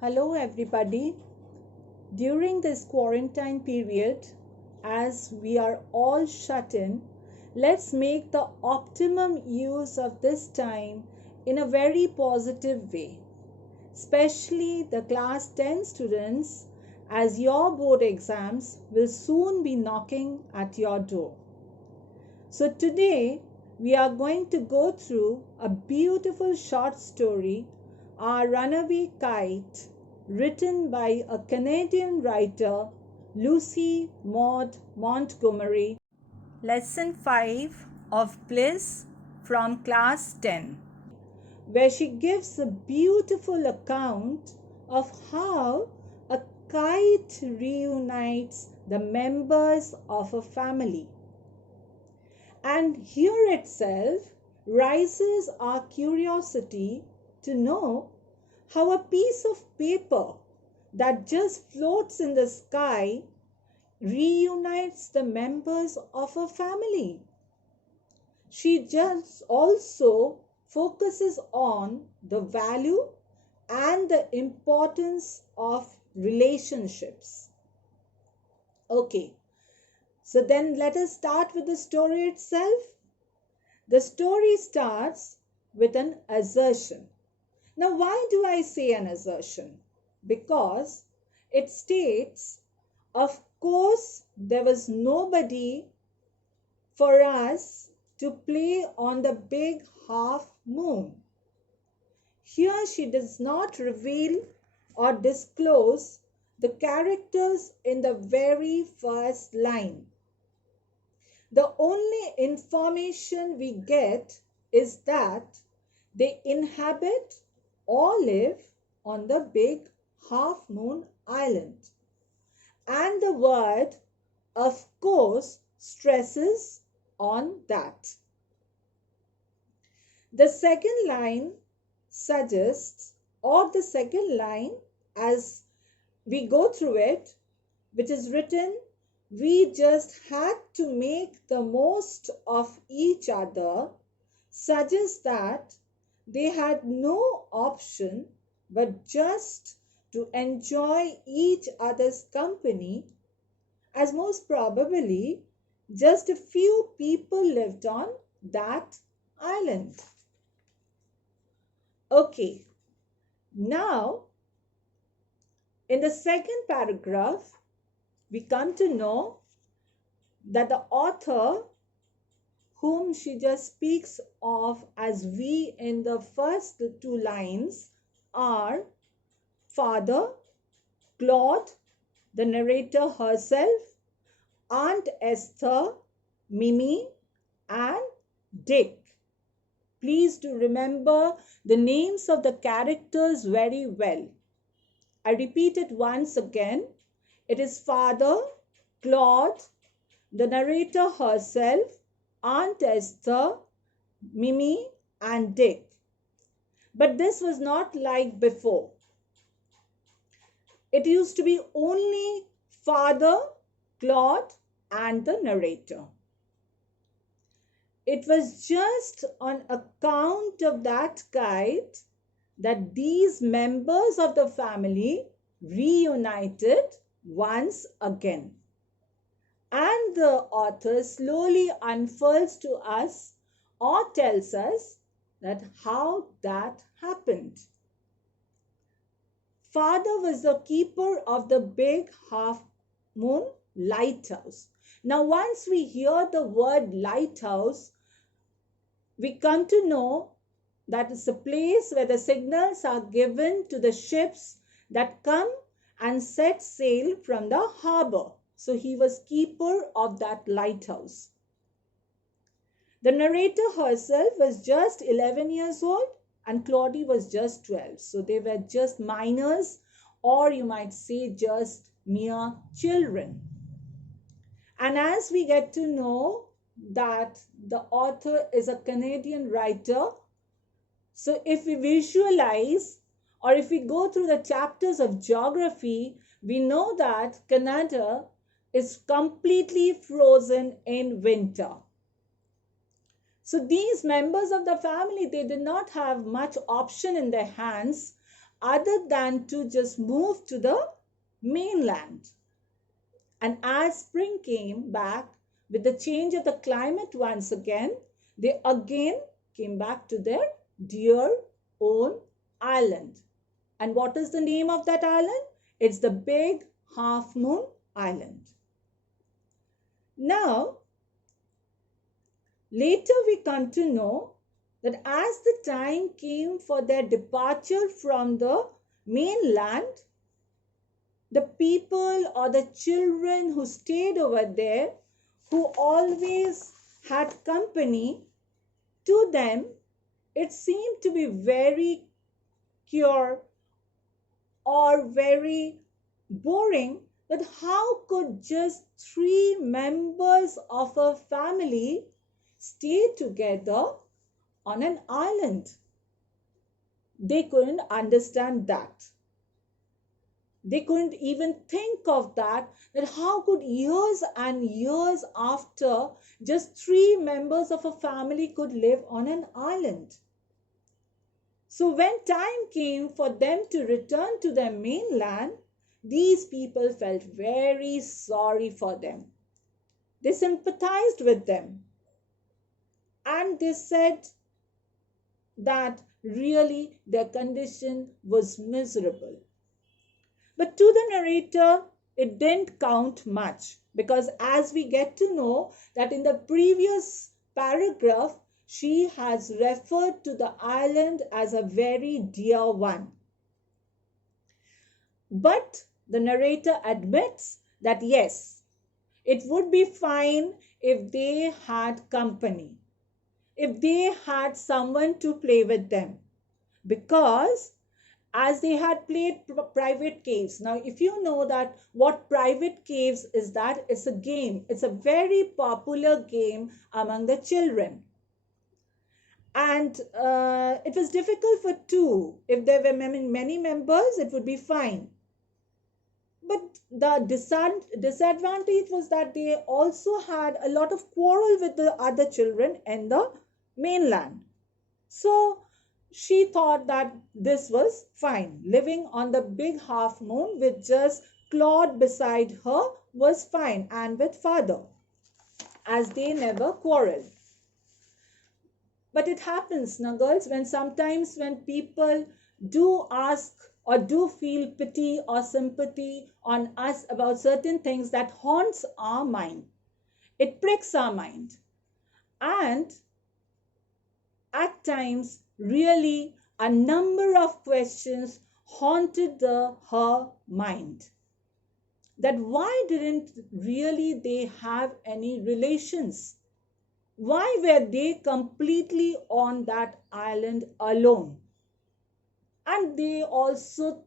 Hello, everybody. During this quarantine period, as we are all shut in, let's make the optimum use of this time in a very positive way, especially the class 10 students, as your board exams will soon be knocking at your door. So, today we are going to go through a beautiful short story, Our Runaway Kite, written by a Canadian writer, Lucy Maud Montgomery. Lesson 5 of Bliss from Class 10, where she gives a beautiful account of how a kite reunites the members of a family. And here itself rises our curiosity to know how a piece of paper that just floats in the sky reunites the members of a family. She just also focuses on the value and the importance of relationships. Okay, so then let us start with the story itself. The story starts with an assertion. Now, why do I say an assertion? Because it states, of course, there was nobody for us to play on the big half moon. Here she does not reveal or disclose the characters in the very first line. The only information we get is that they inhabit or live on the big half moon island. And the word, of course, stresses on that. The second line suggests, or the second line as we go through it, which is written, we just had to make the most of each other, suggests that they had no option but just to enjoy each other's company, as most probably just a few people lived on that island. Okay, now in the second paragraph, we come to know that the author, whom she just speaks of as we in the first two lines, are Father, Claude, the narrator herself, Aunt Esther, Mimi, and Dick. Please do remember the names of the characters very well. I repeat it once again. It is Father, Claude, the narrator herself, Aunt Esther, Mimi, and Dick. But this was not like before. It used to be only Father, Claude, and the narrator. It was just on account of that kite that these members of the family reunited once again. And the author slowly unfurls to us or tells us that how that happened. Father was the keeper of the big half moon lighthouse. Now, once we hear the word lighthouse, we come to know that it's a place where the signals are given to the ships that come and set sail from the harbor. So he was keeper of that lighthouse. The narrator herself was just 11 years old and Claudie was just 12. So they were just minors, or you might say just mere children. And as we get to know that the author is a Canadian writer, so if we visualize or if we go through the chapters of geography, we know that Canada is completely frozen in winter. So these members of the family, they did not have much option in their hands other than to just move to the mainland. And as spring came back with the change of the climate once again, they again came back to their dear own island. And what is the name of that island? It's the Big Half Moon Island. Now, later we come to know that as the time came for their departure from the mainland, the people or the children who stayed over there, who always had company, to them it seemed to be very cure or very boring that how could just three members of a family stay together on an island. They couldn't understand that. They couldn't even think of that how could years and years after just three members of a family could live on an island. So when time came for them to return to their mainland, these people felt very sorry for them. They sympathized with them. And they said that really their condition was miserable. But to the narrator, it didn't count much, because as we get to know that in the previous paragraph, she has referred to the island as a very dear one. But the narrator admits that yes, it would be fine if they had company, if they had someone to play with them, because as they had played private caves. Now, if you know that what private caves is, that it's a game. It's a very popular game among the children. And it was difficult for two. If there were many members, it would be fine. But the disadvantage was that they also had a lot of quarrel with the other children in the mainland. So she thought that this was fine. Living on the Big Half Moon with just Claude beside her was fine, and with father, as they never quarreled. But it happens, now girls, when sometimes when people do ask or do feel pity or sympathy on us about certain things, that haunts our mind. It pricks our mind. And at times, really, a number of questions haunted her mind. That why didn't really they have any relations? Why were they completely on that island alone? And they also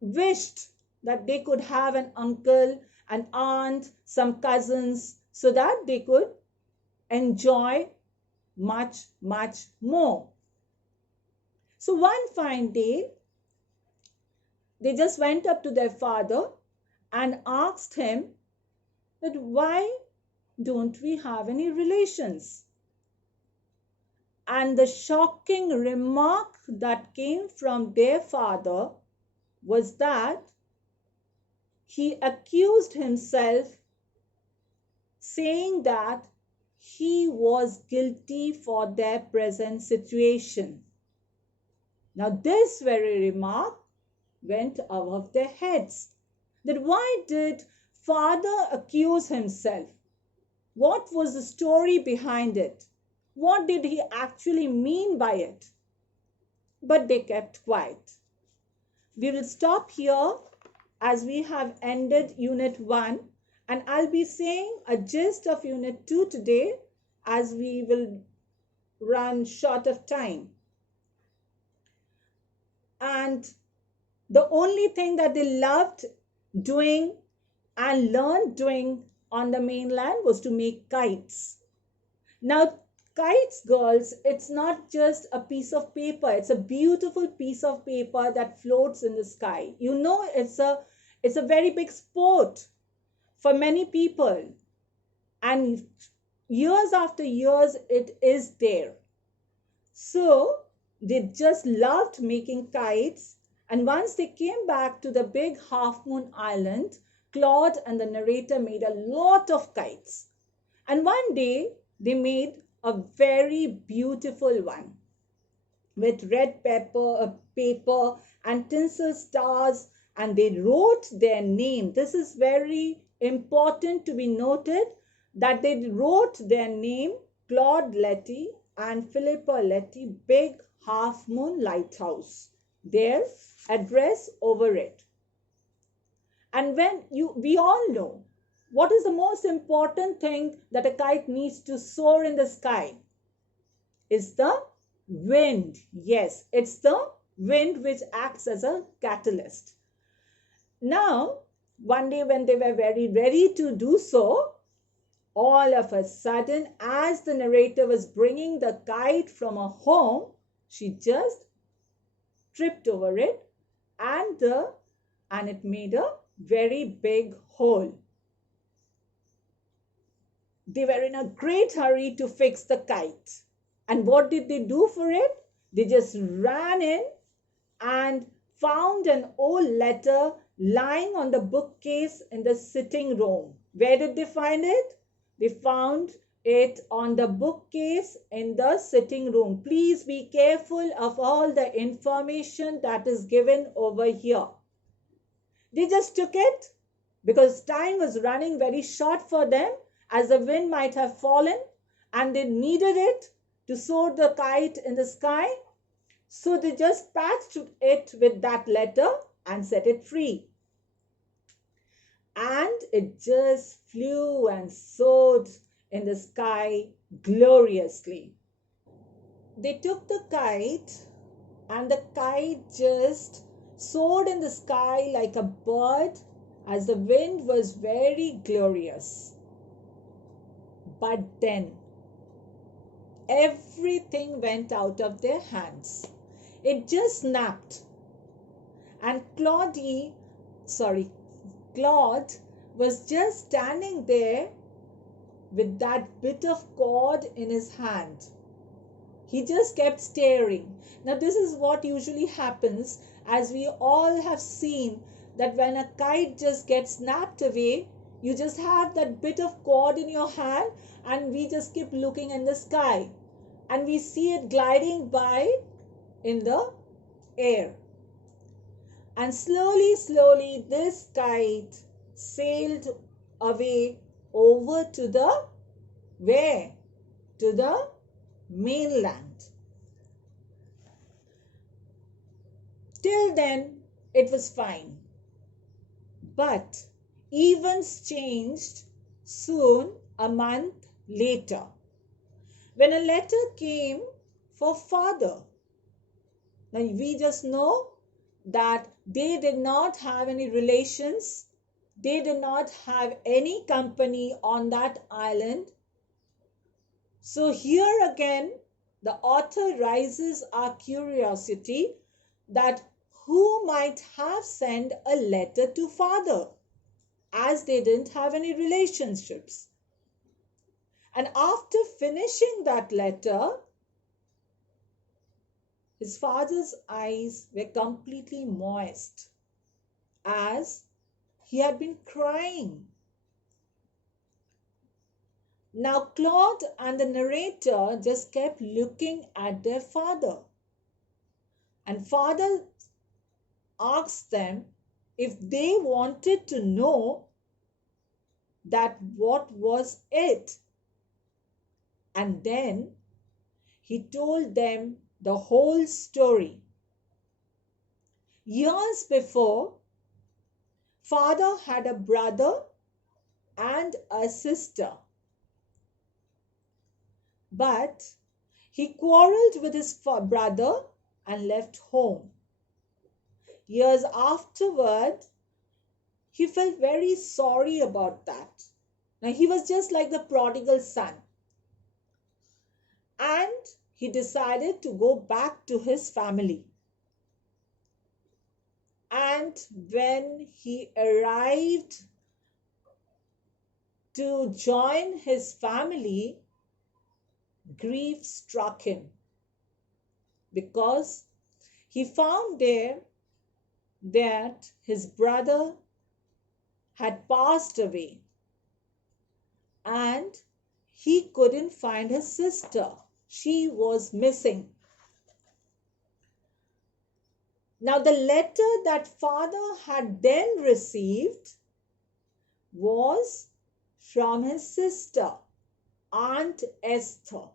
wished that they could have an uncle, an aunt, some cousins, so that they could enjoy much, much more. So one fine day, they just went up to their father and asked him that why don't we have any relations? And the shocking remark that came from their father was that he accused himself, saying that he was guilty for their present situation. Now this very remark went above their heads. That why did father accuse himself? What was the story behind it? What did he actually mean by it? But they kept quiet. We will stop here as we have ended Unit 1, and I'll be saying a gist of Unit 2 today, as we will run short of time. And the only thing that they loved doing and learned doing on the mainland was to make kites. Now, kites, girls, it's not just a piece of paper. It's a beautiful piece of paper that floats in the sky. You know, it's a very big sport for many people. And years after years, it is there. So they just loved making kites, And once they came back to the big half moon island, Claude and the narrator made a lot of kites. And one day they made a very beautiful one with red paper and tinsel stars, and they wrote their name. This is very important to be noted, that they wrote their name, Claude Letty and Philippa Letty, Big Half Moon Lighthouse, their address over it. And we all know what is the most important thing that a kite needs to soar in the sky is the wind. Yes, it's the wind which acts as a catalyst. Now, one day when they were very ready to do so, all of a sudden, as the narrator was bringing the kite from her home, she just tripped over it, and it made a very big hole. They were in a great hurry to fix the kite. And what did they do for it? They just ran in and found an old letter lying on the bookcase in the sitting room. Where did they find it? They found it on the bookcase in the sitting room. Please be careful of all the information that is given over here. They just took it because time was running very short for them, as the wind might have fallen, and they needed it to soar the kite in the sky. So they just patched it with that letter and set it free. And it just flew and soared in the sky gloriously. They took the kite, and the kite just soared in the sky like a bird, as the wind was very glorious. But then everything went out of their hands. It just snapped. And Claude was just standing there with that bit of cord in his hand. He just kept staring. Now, this is what usually happens, as we all have seen, that when a kite just gets snapped away, you just have that bit of cord in your hand, and we just keep looking in the sky, and we see it gliding by in the air. And slowly, this kite sailed away over to the where? To the mainland. Till then, it was fine. But events changed soon, a month later, when a letter came for father. Now, we just know that they did not have any relations. They did not have any company on that island. So here again, the author raises our curiosity that who might have sent a letter to father, as they didn't have any relationships. And after finishing that letter, his father's eyes were completely moist, as he had been crying. Now Claude and the narrator just kept looking at their father. And father asked them if they wanted to know that what was it. And then he told them the whole story. Years before, father had a brother and a sister. But he quarreled with his brother and left home. Years afterward, he felt very sorry about that. Now, he was just like the prodigal son. And he decided to go back to his family. And when he arrived to join his family, grief struck him, because he found there that his brother had passed away and he couldn't find his sister. She was missing. Now, the letter that father had then received was from his sister, Aunt Esther,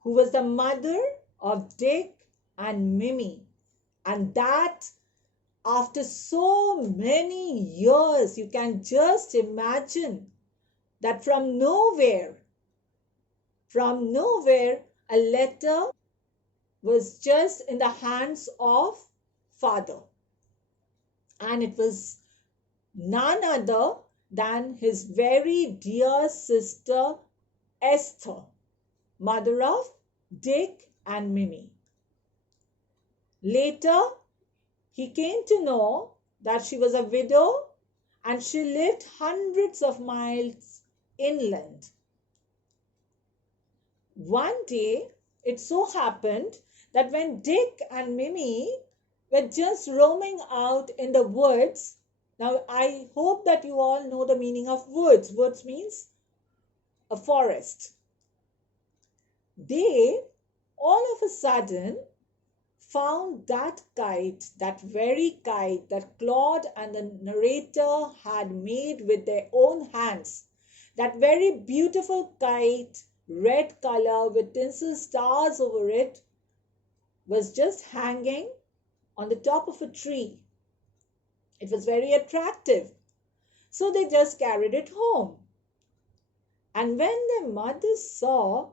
who was the mother of Dick and Mimi. And that after so many years, you can just imagine that from nowhere, a letter was just in the hands of father. And it was none other than his very dear sister Esther, mother of Dick and Mimi. Later, he came to know that she was a widow and she lived hundreds of miles inland. One day, it so happened that when Dick and Mimi were just roaming out in the woods, now I hope that you all know the meaning of woods. Woods means a forest. They all of a sudden found that kite, that very kite that Claude and the narrator had made with their own hands. That very beautiful kite, red color with tinsel stars over it, was just hanging on the top of a tree. It was very attractive. So they just carried it home. And when their mother saw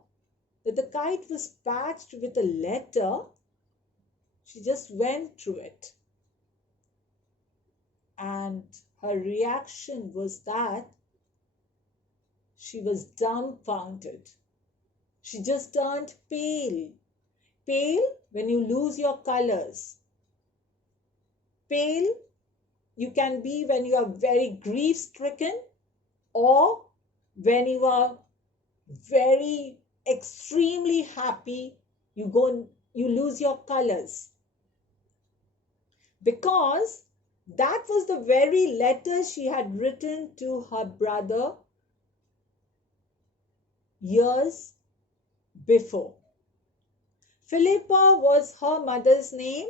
that the kite was patched with a letter, she just went through it. And her reaction was that she was dumbfounded. She just turned pale. Pale when you lose your colors. Pale you can be when you are very grief stricken or when you are very extremely happy, you lose your colors. Because that was the very letter she had written to her brother years before. Philippa was her mother's name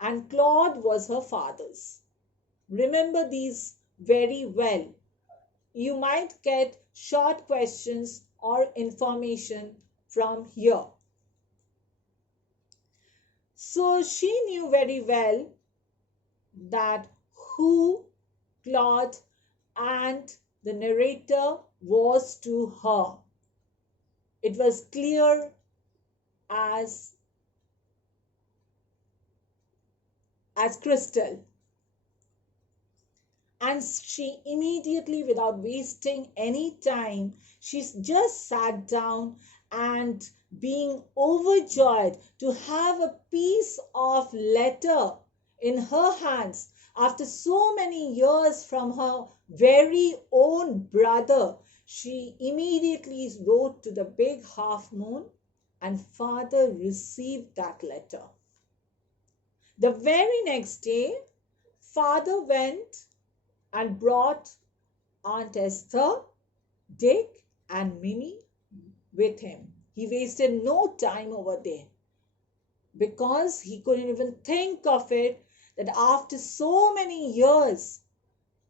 and Claude was her father's. Remember these very well. You might get short questions or information from here. So she knew very well that who Claude and the narrator was to her. It was clear as crystal. And she immediately, without wasting any time, she just sat down and being overjoyed to have a piece of letter in her hands after so many years from her very own brother. She immediately wrote to the big half moon and father received that letter. The very next day, father went and brought Aunt Esther, Dick and Mimi with him. He wasted no time over there because he couldn't even think of it that after so many years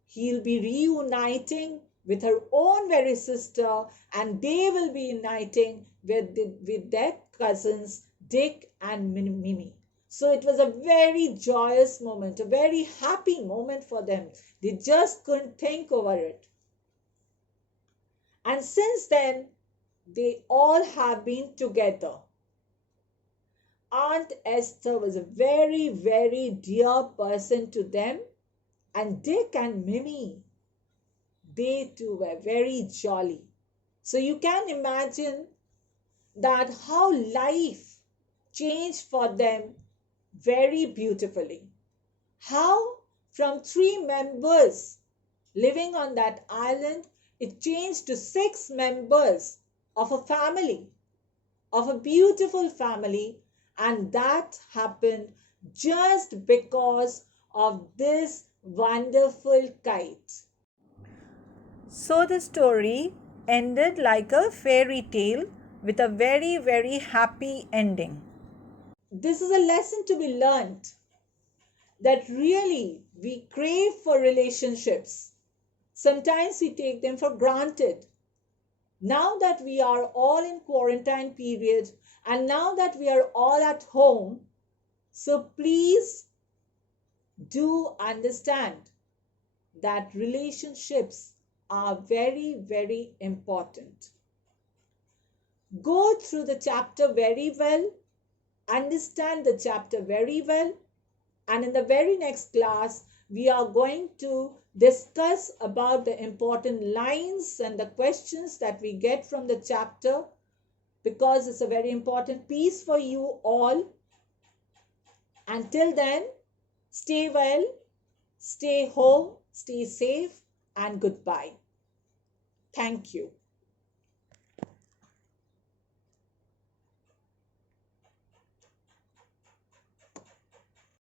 he'll be reuniting with her own very sister and they will be uniting with their cousins Dick and Mimi. So it was a very joyous moment, a very happy moment for them. They just couldn't think over it. And since then, they all have been together. Aunt Esther was a very, very dear person to them. And Dick and Mimi, they too were very jolly. So you can imagine that how life changed for them very beautifully. How from 3 members living on that island, it changed to 6 members of a family, of a beautiful family, and that happened just because of this wonderful kite. So the story ended like a fairy tale with a very, very happy ending. This is a lesson to be learned that really we crave for relationships. Sometimes we take them for granted. Now that we are all in quarantine period and now that we are all at home, so please do understand that relationships are very, very important. Go through the chapter very well, understand the chapter very well, and in the very next class, we are going to discuss about the important lines and the questions that we get from the chapter because it's a very important piece for you all. Until then, stay well, stay home, stay safe, and goodbye. Thank you.